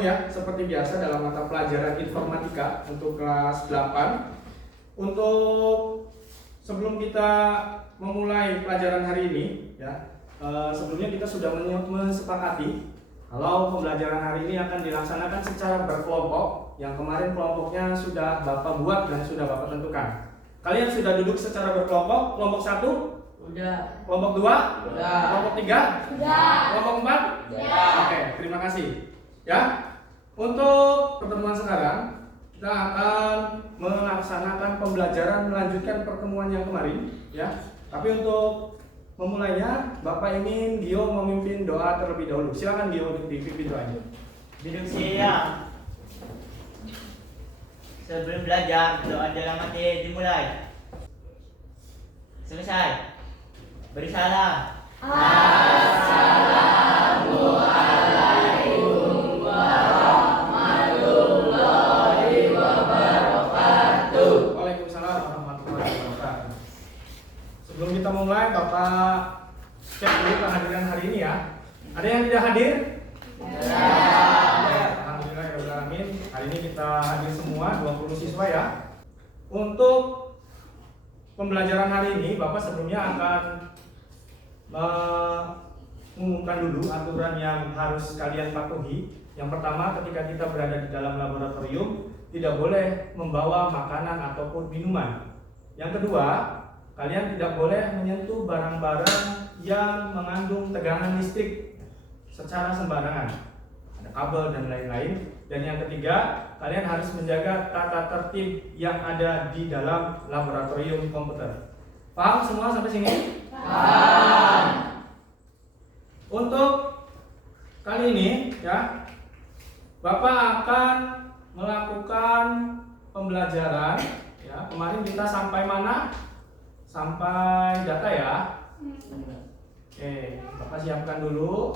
ketemu ya seperti biasa dalam mata pelajaran informatika untuk kelas 8. Untuk sebelum kita memulai pelajaran hari ini ya, sebelumnya kita sudah mensepakati kalau pembelajaran hari ini akan dilaksanakan secara berkelompok. Yang kemarin kelompoknya sudah Bapak buat dan sudah Bapak tentukan. Kalian sudah duduk secara berkelompok, kelompok 1? Udah. Kelompok 2? Udah. Kelompok 3? Udah. Kelompok 4? Udah. Oke, terima kasih. Ya. Untuk pertemuan sekarang kita akan melaksanakan pembelajaran melanjutkan pertemuan yang kemarin ya. Tapi untuk memulainya, Bapak ingin Gio memimpin doa terlebih dahulu. Silakan Gio dipimpin doanya. Duduk siang. Sebelum belajar, doa dalam hati dimulai. Selesai. Beri salam. Assalamualaikum warahmatullahi wabarakatuh. Waalaikumsalam warahmatullahi wabarakatuh. Sebelum kita mulai, Bapak cek dulu kehadiran hari ini ya. Ada yang tidak hadir? Alhamdulillahirrahmanirrahim. Hari ini kita hadir semua 20 siswa ya. Untuk pembelajaran hari ini, Bapak sebelumnya akan mengumumkan dulu aturan yang harus kalian patuhi. Yang pertama, ketika kita berada di dalam laboratorium, tidak boleh membawa makanan ataupun minuman. Yang kedua, kalian tidak boleh menyentuh barang-barang yang mengandung tegangan listrik secara sembarangan. Ada kabel dan lain-lain. Dan yang ketiga, kalian harus menjaga tata tertib yang ada di dalam laboratorium komputer. Paham semua sampai sini? Paham. Untuk kali ini ya, Bapak akan melakukan pembelajaran ya. Kemarin kita sampai mana? Sampai data ya. Oke, Bapak siapkan dulu.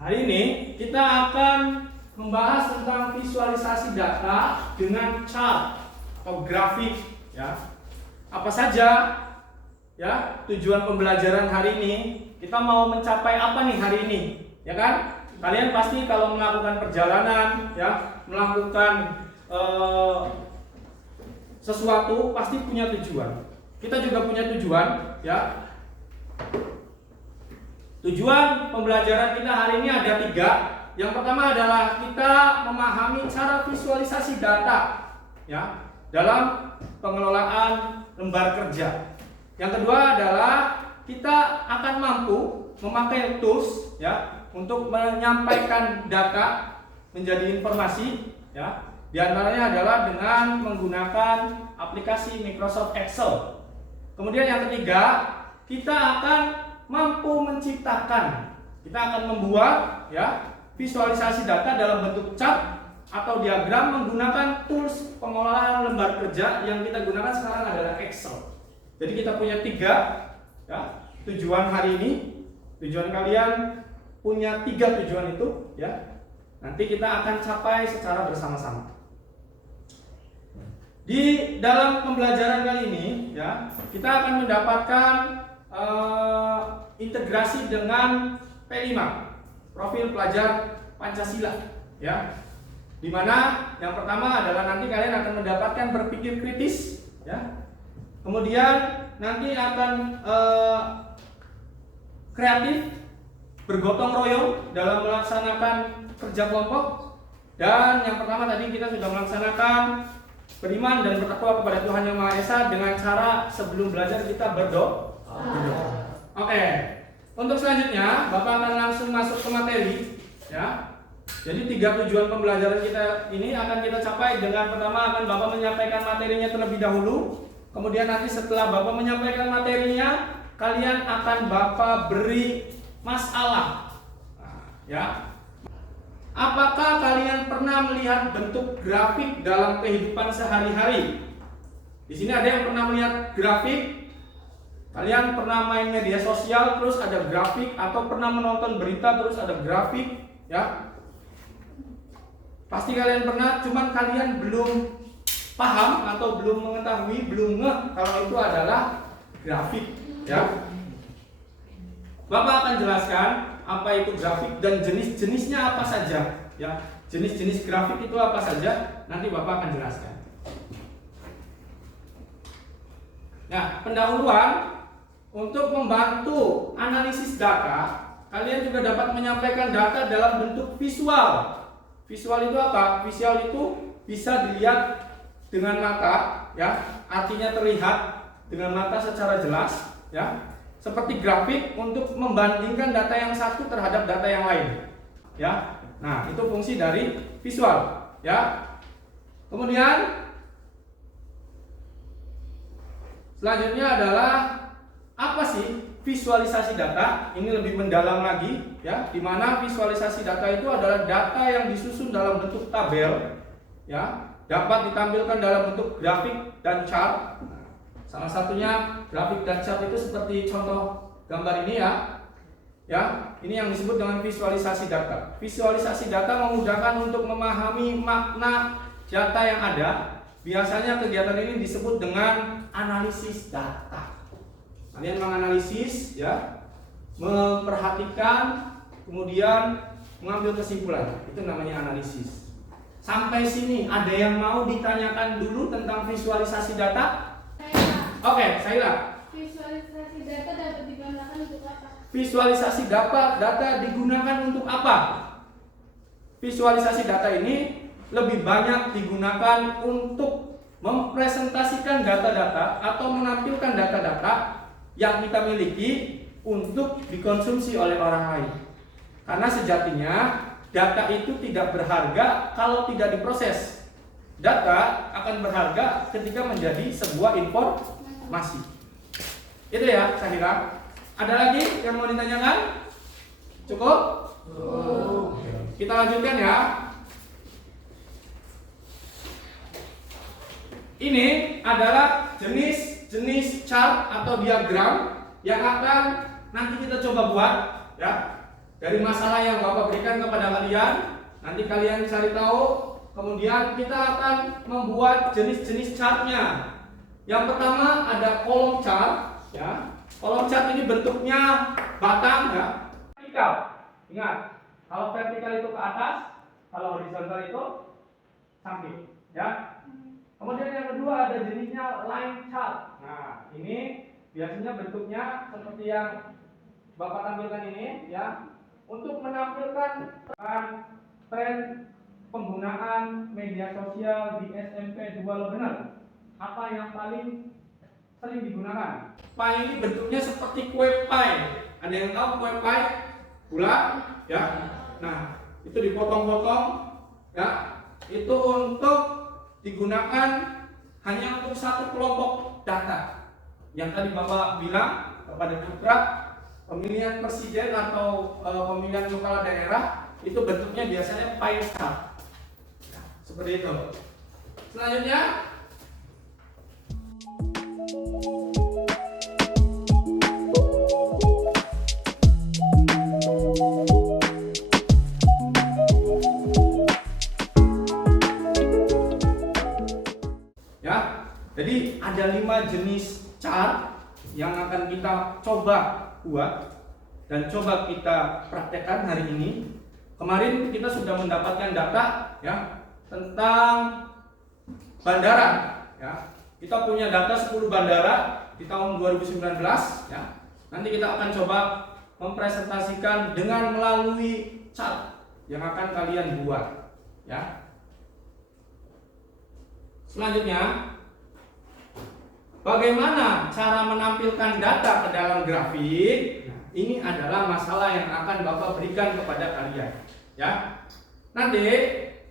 Hari ini kita akan membahas tentang visualisasi data dengan chart atau grafik ya. Apa saja ya tujuan pembelajaran hari ini? Kita mau mencapai apa nih hari ini? Ya kan? Kalian pasti kalau melakukan perjalanan ya, melakukan sesuatu pasti punya tujuan. Kita juga punya tujuan ya. Tujuan pembelajaran kita hari ini ada 3. Yang pertama adalah kita memahami cara visualisasi data ya dalam pengelolaan lembar kerja. Yang kedua adalah kita akan mampu memakai tools ya untuk menyampaikan data menjadi informasi ya. Di antaranya adalah dengan menggunakan aplikasi Microsoft Excel. Kemudian yang ketiga, kita akan mampu menciptakan, kita akan membuat ya visualisasi data dalam bentuk chart atau diagram menggunakan tools pengelolaan lembar kerja yang kita gunakan sekarang adalah Excel. Jadi kita punya 3 ya, tujuan hari ini. Tujuan kalian punya 3 tujuan itu ya. Nanti kita akan capai secara bersama-sama. Di dalam pembelajaran kali ini ya, kita akan mendapatkan integrasi dengan P5, profil pelajar Pancasila ya. Dimana yang pertama adalah nanti kalian akan mendapatkan berpikir kritis ya. Kemudian nanti akan kreatif, bergotong royong dalam melaksanakan kerja kelompok. Dan yang pertama tadi kita sudah melaksanakan beriman dan bertakwa kepada Tuhan Yang Maha Esa dengan cara sebelum belajar kita berdoa. Oke. Untuk selanjutnya Bapak akan langsung masuk ke materi ya. Jadi 3 tujuan pembelajaran kita ini akan kita capai dengan pertama akan Bapak menyampaikan materinya terlebih dahulu. Kemudian nanti setelah Bapak menyampaikan materinya, kalian akan Bapak beri masalah. Nah, ya. Apakah kalian pernah melihat bentuk grafik dalam kehidupan sehari-hari? Di sini ada yang pernah melihat grafik? Kalian pernah main media sosial terus ada grafik, atau pernah menonton berita terus ada grafik, ya? Pasti kalian pernah, cuman kalian belum paham atau belum mengetahui, belum ngeh kalau itu adalah grafik, ya. Bapak akan jelaskan apa itu grafik dan jenis-jenisnya apa saja, ya. Jenis-jenis grafik itu apa saja, nanti Bapak akan jelaskan. Nah, pendahuluan untuk membantu analisis data, kalian juga dapat menyampaikan data dalam bentuk visual. Visual itu apa? Visual itu bisa dilihat dengan mata, ya, artinya terlihat dengan mata secara jelas, ya. Seperti grafik untuk membandingkan data yang satu terhadap data yang lain, ya. Nah, itu fungsi dari visual, ya. Kemudian selanjutnya adalah apa sih visualisasi data? Ini lebih mendalam lagi, ya. Di mana visualisasi data itu adalah data yang disusun dalam bentuk tabel, ya, dapat ditampilkan dalam bentuk grafik dan chart. Salah satunya grafik dan chart itu seperti contoh gambar ini, ya. Ya, ini yang disebut dengan visualisasi data. Visualisasi data memudahkan untuk memahami makna data yang ada. Biasanya kegiatan ini disebut dengan analisis data. Kalian menganalisis, ya, memperhatikan, kemudian mengambil kesimpulan. Itu namanya analisis. Sampai sini ada yang mau ditanyakan dulu tentang visualisasi data? Oke, Saila. Visualisasi data dapat digunakan untuk apa? Visualisasi data digunakan untuk apa? Visualisasi data ini lebih banyak digunakan untuk mempresentasikan data-data atau menampilkan data-data yang kita miliki untuk dikonsumsi oleh orang lain. Karena sejatinya data itu tidak berharga kalau tidak diproses. Data akan berharga ketika menjadi sebuah informasi. Itu ya, saya kira. Ada lagi yang mau ditanyakan? Cukup? Kita lanjutkan ya. Ini adalah jenis-jenis chart atau diagram yang akan nanti kita coba buat, ya. Dari masalah yang Bapak berikan kepada kalian, nanti kalian cari tahu, kemudian kita akan membuat jenis-jenis chartnya. Yang pertama ada kolom chart, ya. Kolom chart ini bentuknya batang, ya, vertikal. Ingat, kalau vertikal itu ke atas, kalau horizontal itu samping, ya. Kemudian yang kedua ada jenisnya line chart. Nah, ini biasanya bentuknya seperti yang Bapak tampilkan ini, ya, untuk menampilkan tren penggunaan media sosial di SMP 2 Lobener. Apa yang paling sering digunakan? Pie ini bentuknya seperti kue pie. Ada yang tahu kue pie? Bulat, ya. Nah, itu dipotong-potong, ya. Itu untuk digunakan hanya untuk satu kelompok data. Yang tadi Bapak bilang kepada Putra, pemilihan presiden atau pemilihan kepala daerah itu bentuknya biasanya pie chart. Nah, seperti itu. Selanjutnya jadi ada 5 jenis chart yang akan kita coba buat dan coba kita praktekkan hari ini. Kemarin kita sudah mendapatkan data, ya, tentang bandara, ya. Kita punya data 10 bandara di tahun 2019, ya. Nanti kita akan coba mempresentasikan dengan melalui chart yang akan kalian buat, ya. Selanjutnya, bagaimana cara menampilkan data ke dalam grafik? Nah, ini adalah masalah yang akan Bapak berikan kepada kalian, ya. Nanti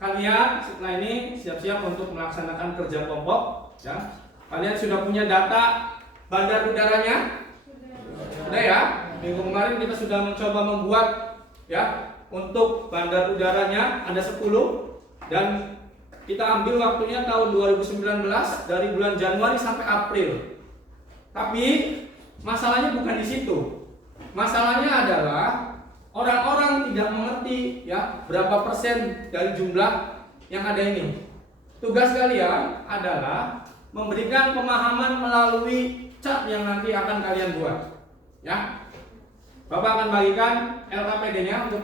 kalian setelah ini siap-siap untuk melaksanakan kerja kelompok, ya. Kalian sudah punya data bandar udaranya? Sudah ya. Minggu kemarin kita sudah mencoba membuat, ya, untuk bandar udaranya ada 10 dan kita ambil waktunya tahun 2019 dari bulan Januari sampai April. Tapi masalahnya bukan di situ. Masalahnya adalah orang-orang tidak mengerti, ya, berapa persen dari jumlah yang ada ini. Tugas kalian adalah memberikan pemahaman melalui chart yang nanti akan kalian buat, ya. Bapak akan bagikan LKPD-nya untuk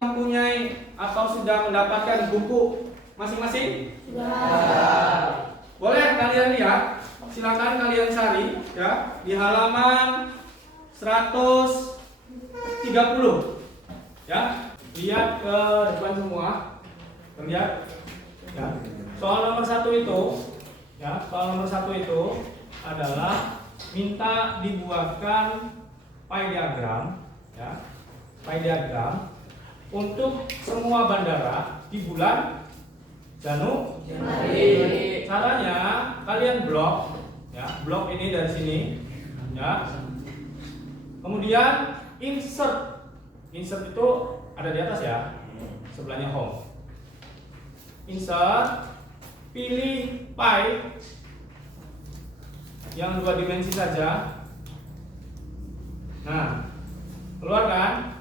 mempunyai atau sudah mendapatkan buku masing-masing. Boleh kalian lihat, silakan kalian cari ya di halaman 130 ya. Lihat ke depan semua. Terlihat ya. Soal nomor 1 itu ya, soal nomor 1 itu adalah minta dibuatkan pie diagram ya. Pie diagram untuk semua bandara di bulan Januari. Caranya kalian blok ya, blok ini dari sini ya. Kemudian insert. Insert itu ada di atas ya. Sebelahnya home. Insert, pilih pie yang 2 dimensi saja. Nah, keluar kan?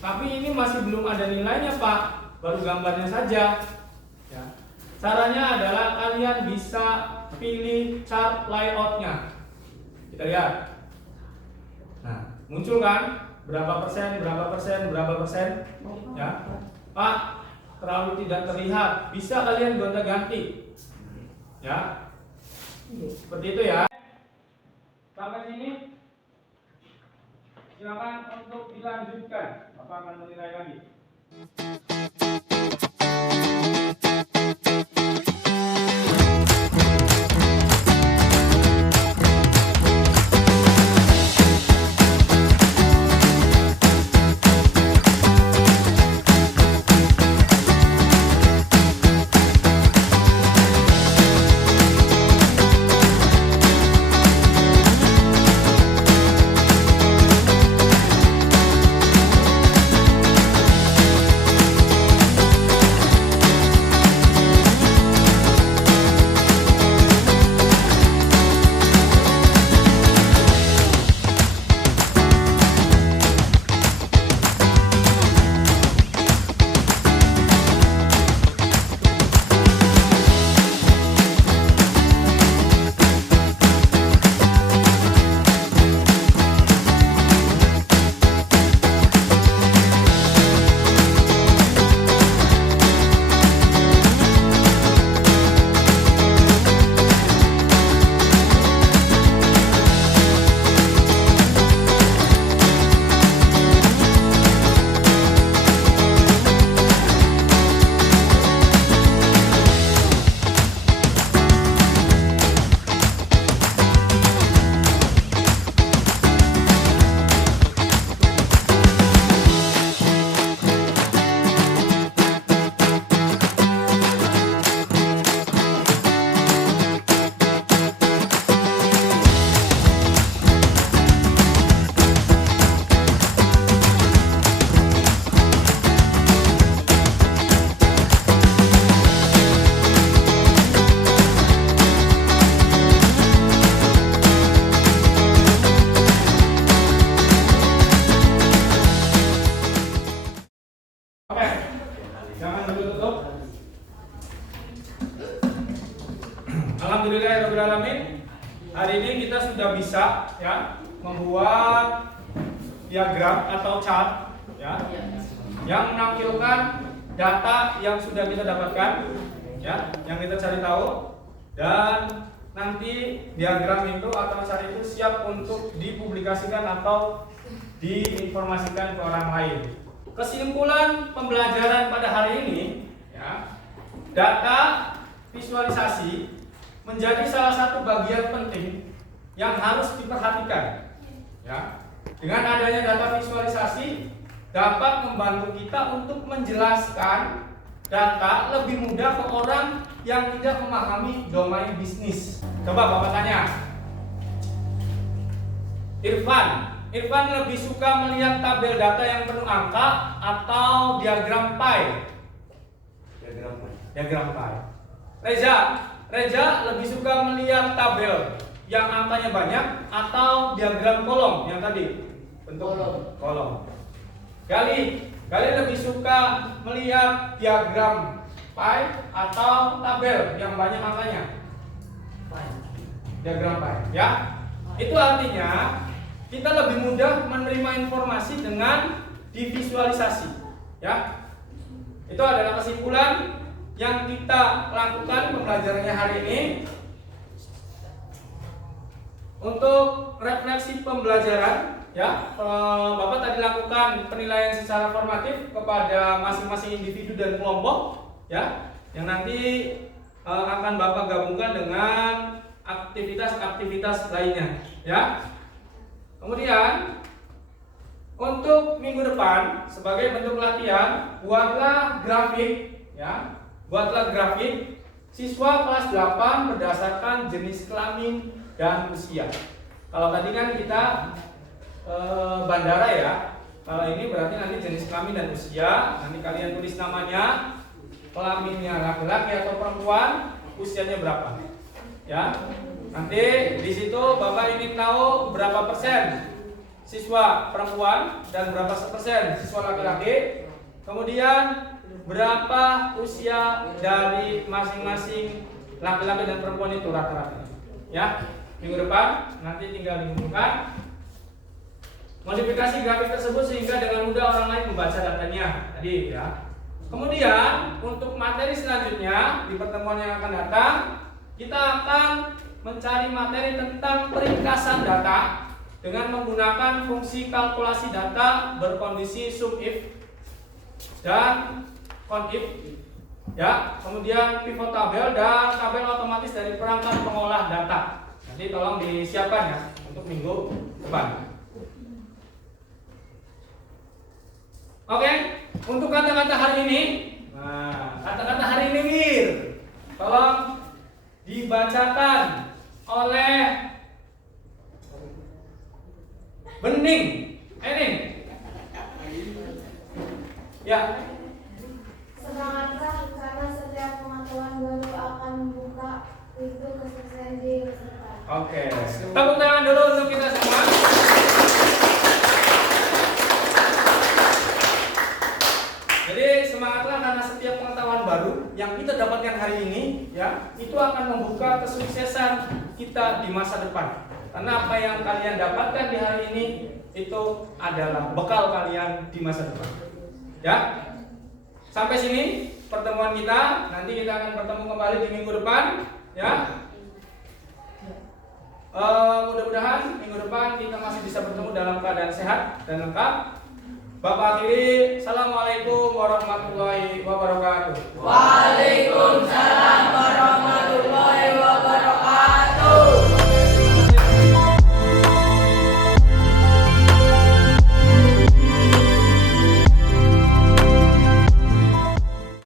Tapi ini masih belum ada nilainya, Pak. Baru gambarnya saja. Ya. Caranya adalah kalian bisa pilih chart layoutnya. Kita lihat. Nah, muncul kan? Berapa persen, berapa persen, berapa persen? Ya, Pak, terlalu tidak terlihat. Bisa kalian gonta-ganti. Ya, seperti itu ya. Sampai sini. Silakan untuk dilanjutkan. Bapak akan menilai lagi. Alhamdulillahirobbilalamin. Hari ini kita sudah bisa ya membuat diagram atau chart ya yang menampilkan data yang sudah kita dapatkan ya, yang kita cari tahu, dan nanti diagram itu atau chart itu siap untuk dipublikasikan atau diinformasikan ke orang lain. Kesimpulan pembelajaran pada hari ini ya, data visualisasi menjadi salah satu bagian penting yang harus diperhatikan. Ya, dengan adanya data visualisasi dapat membantu kita untuk menjelaskan data lebih mudah ke orang yang tidak memahami domain bisnis. Coba Bapak tanya, Irfan lebih suka melihat tabel data yang penuh angka atau diagram pie? Diagram pie. Reza lebih suka melihat tabel yang angkanya banyak atau diagram kolom yang tadi bentuk kolom. Gali lebih suka melihat diagram pie atau tabel yang banyak angkanya? diagram pie, ya. Itu artinya kita lebih mudah menerima informasi dengan divisualisasi, ya. Itu adalah kesimpulan yang kita lakukan pembelajarannya hari ini. Untuk refleksi pembelajaran, ya, Bapak tadi lakukan penilaian secara formatif kepada masing-masing individu dan kelompok, ya, yang nanti akan Bapak gabungkan dengan aktivitas-aktivitas lainnya, ya. Kemudian untuk minggu depan sebagai bentuk latihan, buatlah grafik, ya, buatlah grafik siswa kelas 8 berdasarkan jenis kelamin dan usia. Kalau tadi kan kita bandara, ya. Kalau ini berarti nanti jenis kelamin dan usia. Nanti kalian tulis namanya, kelaminnya laki-laki atau perempuan, usianya berapa, ya. Nanti di situ Bapak ingin tahu berapa persen siswa perempuan dan berapa persen siswa laki-laki. Kemudian berapa usia dari masing-masing laki-laki dan perempuan itu rata-rata, ya. Minggu depan nanti tinggal dikumpulkan, modifikasi grafik tersebut sehingga dengan mudah orang lain membaca datanya tadi, ya. Kemudian untuk materi selanjutnya di pertemuan yang akan datang, kita akan mencari materi tentang peringkasan data dengan menggunakan fungsi kalkulasi data berkondisi sum if dan count if, ya. Kemudian pivot tabel dan tabel otomatis dari perangkat pengolah data. Nanti tolong disiapkan, ya, untuk minggu depan. Oke, untuk kata-kata hari ini, nah, kata-kata hari ini, Wir, tolong dibacakan oleh Bening. Ini, ya. Semangatlah karena setiap pengetahuan baru akan membuka pintu kesuksesan di masa depan. Oke, tepuk tangan dulu untuk kita semua. Jadi semangatlah karena setiap pengetahuan baru yang kita dapatkan hari ini, ya, itu akan membuka kesuksesan kita di masa depan. Karena apa yang kalian dapatkan di hari ini itu adalah bekal kalian di masa depan, ya. Sampai sini pertemuan kita. Nanti kita akan bertemu kembali di minggu depan, ya. Mudah-mudahan minggu depan kita masih bisa bertemu dalam keadaan sehat dan lengkap. Bapak akhiri, assalamualaikum warahmatullahi wabarakatuh. Waalaikumsalam.